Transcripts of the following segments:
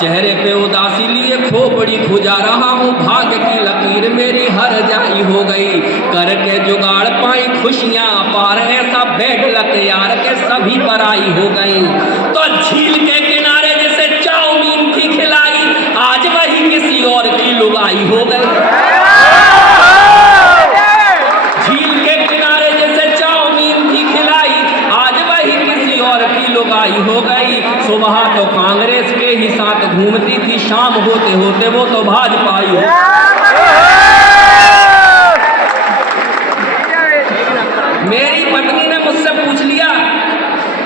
चेहरे पे उदासी लिए खोपड़ी खुजा रहा हूँ, भाग्य की लकीर मेरी हर जाई हो गई। करके जुगाड़ पाई खुशियाँ पार, ऐसा बैड लक यार के सभी पराई हो गई। तो झील के किनारे जिसे चाउमीन थी खिलाई, आज वही किसी और की लुगाई हो गई। झील के किनारे जिसे चाउमीन थी खिलाई, आज वही किसी और की लुगाई हो गई। सुबह तो कांग्रेस के ही साथ घूमती थी, शाम होते होते वो तो भाजपा ही हो। मेरी पत्नी ने मुझसे पूछ लिया,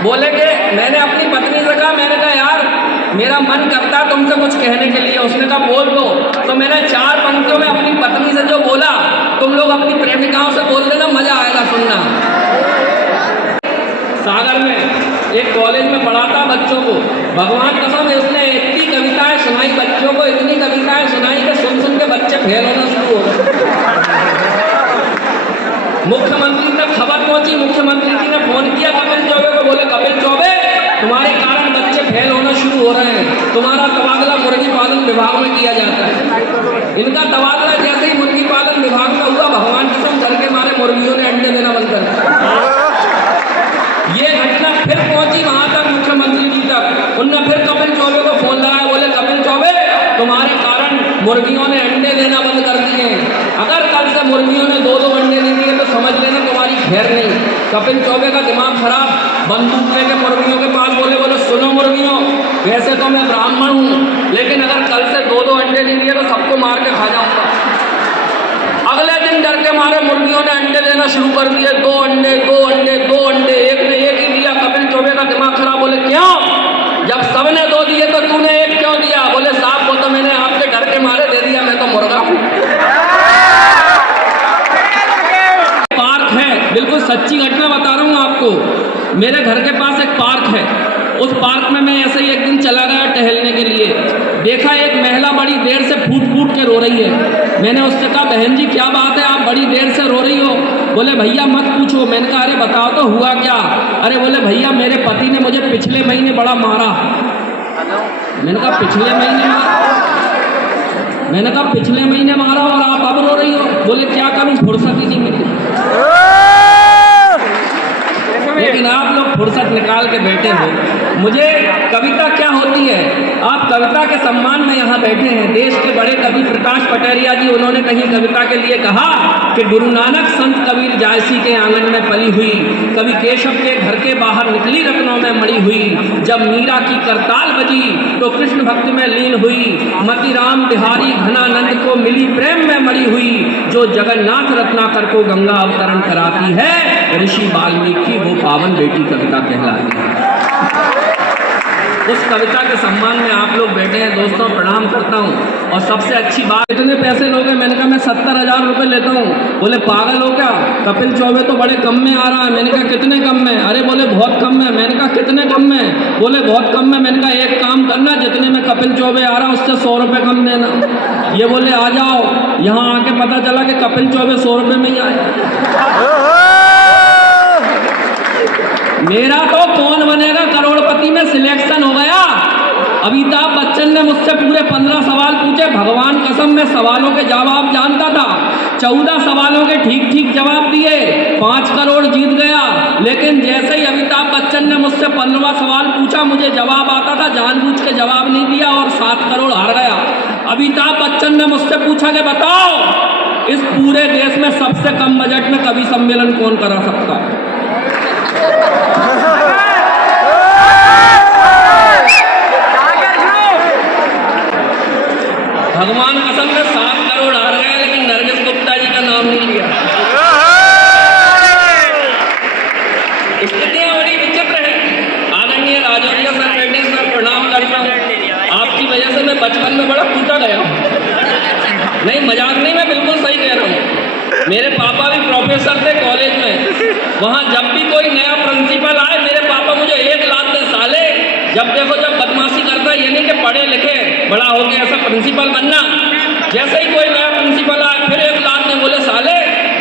बोले कि मैंने अपनी पत्नी से कहा, मैंने कहा यार मेरा मन करता है तुमसे कुछ कहने के लिए। उसने कहा बोल दो। तो मैंने 4 पंक्तियों में अपनी पत्नी से जो बोला, तुम लोग अपनी प्रेमिकाओं से बोल देना, मजा आएगा सुनना। सागर में एक कॉलेज में पढ़ाता बच्चों को, भगवान कसम इसने इतनी कविताएं सुनाई बच्चों को, इतनी कविताएं सुनाई कि सुन सुन के बच्चे फेल होना शुरू हो गए। मुख्यमंत्री तक खबर पहुंची, मुख्यमंत्री जी ने फोन किया कपिल चौबे को, बोले कपिल चौबे तुम्हारे कारण बच्चे फेल होना शुरू हो रहे हैं, तुम्हारा तबादला मुर्गी पालन विभाग में किया जाता है। इनका तबादला जैसे ही मुर्गी पालन विभाग में हुआ, भगवान कसम डर के मारे मुर्गियों ने अंडे देना बंद कर दिया। ये घटना फिर पहुंची वहां तक मुख्यमंत्री जी तक, उनने फिर कपिल चौबे को फोन लगाया, बोले कपिल चौबे तुम्हारे कारण मुर्गियों ने अंडे देना बंद कर दिए, अगर कल से मुर्गियों ने 2-2 अंडे नहीं दिए तो समझ लेना तुम्हारी खैर नहीं। कपिल चौबे का दिमाग खराब, बंदूक लेके मुर्गियों के पास बोले सुनो मुर्गियों, वैसे तो मैं ब्राह्मण हूँ, लेकिन अगर कल से 2-2 अंडे नहीं दिए तो सबको मार के खा जाऊंगा। अगले दिन डर के मारे मुर्गियों ने अंडे देना शुरू कर दिए, 2 अंडे 2 अंडे 2 अंडे, एक ने एक ही दिया। कपिल चौबे का दिमाग खराब, बोले क्यों, जब सबने 2 दिए तो तूने एक क्यों दिया? बोले साहब वो तो मैंने आपके डर के मारे दे दिया, मैं तो मुर्गा हूँ। पार्क है, बिल्कुल सच्ची घटना बता रहा हूँ आपको। मेरे घर के पास एक पार्क है, उस पार्क में मैं ऐसे ही एक दिन चला गया टहलने के लिए, देखा एक महिला बड़ी देर से फूट फूट के रो रही है। मैंने उससे कहा बहन जी क्या बात है, आप बड़ी देर से रो रही हो? बोले भैया मत पूछो। मैंने कहा अरे बताओ तो हुआ क्या? अरे बोले भैया मेरे पति ने मुझे पिछले महीने बड़ा मारा। मैंने कहा पिछले महीने मारा? मैंने कहा पिछले महीने मारा और आप अब रो रही हो? बोले क्या करूं, फुर्सत ही नहीं मिली। लेकिन आप लोग फुर्सत निकाल के बैठे हो। मुझे कविता क्या होती है, आप कविता के सम्मान में यहाँ बैठे हैं। देश के बड़े कवि प्रकाश पटेरिया जी, उन्होंने कहीं कविता के लिए कहा कि गुरु नानक संत कबीर जायसी के आंगन में पली हुई, कवि केशव के घर के बाहर निकली रत्नों में मड़ी हुई, जब मीरा की करताल बजी तो कृष्ण भक्ति में लीन हुई, मति राम बिहारी घनानंद को मिली प्रेम में मड़ी हुई, जो जगन्नाथ रत्नाकर को गंगा अवतरण कराती है, ऋषि वाल्मीकि वो पावन बेटी कविता कहलाती है। उस कविता के सम्मान में आप लोग बैठे हैं दोस्तों, प्रणाम करता हूँ। और सबसे अच्छी बात, कितने पैसे लोगे? मैंने कहा मैं 70,000 रुपये लेता हूँ। बोले पागल हो क्या, कपिल चौबे तो बड़े कम में आ रहा है। मैंने कहा कितने कम में? अरे बोले बहुत कम में। मैंने कहा कितने कम में? बोले बहुत कम में। मैंने कहा एक काम करना, जितने में कपिल चौबे आ रहा है उससे 100 रुपये कम देना। ये बोले आ जाओ। यहाँ आके पता चला कि कपिल चौबे 100 रुपये में ही आए। मेरा तो कौन बनेगा करोड़पति में सिलेक्शन हो गया। अमिताभ बच्चन ने मुझसे पूरे 15 सवाल पूछे, भगवान कसम मैं सवालों के जवाब जानता था। 14 सवालों के ठीक ठीक जवाब दिए, 5 करोड़ जीत गया। लेकिन जैसे ही अमिताभ बच्चन ने मुझसे 15वां सवाल पूछा, मुझे जवाब आता था, जानबूझ के जवाब नहीं दिया और 7 करोड़ हार गया। अमिताभ बच्चन ने मुझसे पूछा कि बताओ इस पूरे देश में सबसे कम बजट में कवि सम्मेलन कौन करा सकता है? भगवान कसम में 7 करोड़ हार गए, लेकिन नरगिस गुप्ता जी का नाम नहीं लिया। स्थितियां बड़ी विचित्र है। आदरणीय राजौरिया सर, बैठे सर, प्रणाम करता हूँ। आपकी वजह से मैं बचपन में बड़ा टूटा गया। नहीं मजाक नहीं, मैं बिल्कुल सही कह रहा हूँ। मेरे पापा भी प्रोफेसर थे कॉलेज में। वहाँ जब भी कोई नया प्रिंसिपल आए, मेरे पापा मुझे 1 लाख दे साले, जब देखो जब बदमाशी करता है, ये नहीं कि पढ़े लिखे बड़ा हो गया ऐसा प्रिंसिपल बनना। जैसे ही कोई नया प्रिंसिपल आए फिर 1 लाख में बोले साले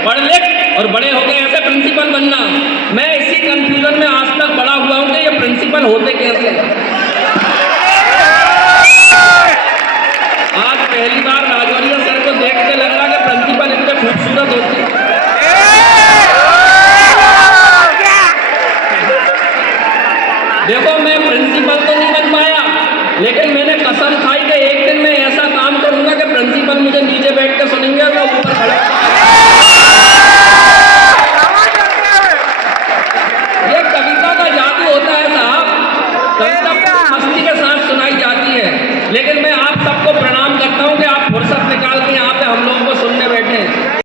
पढ़ लिख और बड़े हो गए ऐसे प्रिंसिपल बनना। मैं इसी कंफ्यूजन में आज तक बड़ा हुआ हूँ कि ये प्रिंसिपल होते कैसे।